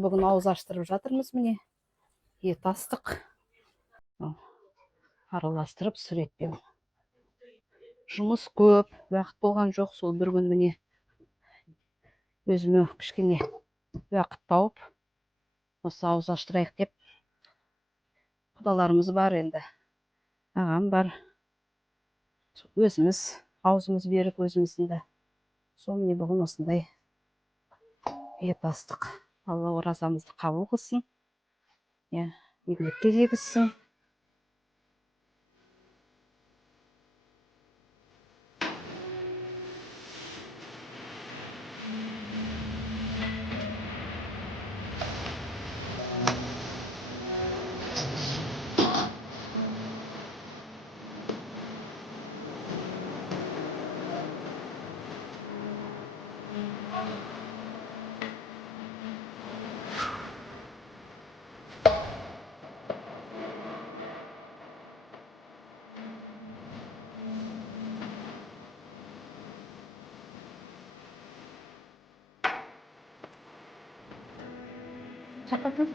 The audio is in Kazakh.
Бүгін ауыз аштырып жатырмыз міне. Ет астық. Араластырып сүретпем. Жұмыс көп, уақыт болған жоқ, сол бір күн міне. Өзіме кішкене уақыт тауып, осы ауыз аштырайық деп. Құдаларымыз бар енді. Ағам бар. Өзіміз аузымыз беріп өзімізді. Сол міне бүгін осындай ет астық. Алла оразамызды қабыл қылсын. Игілікке жегізсін. Шақырдың?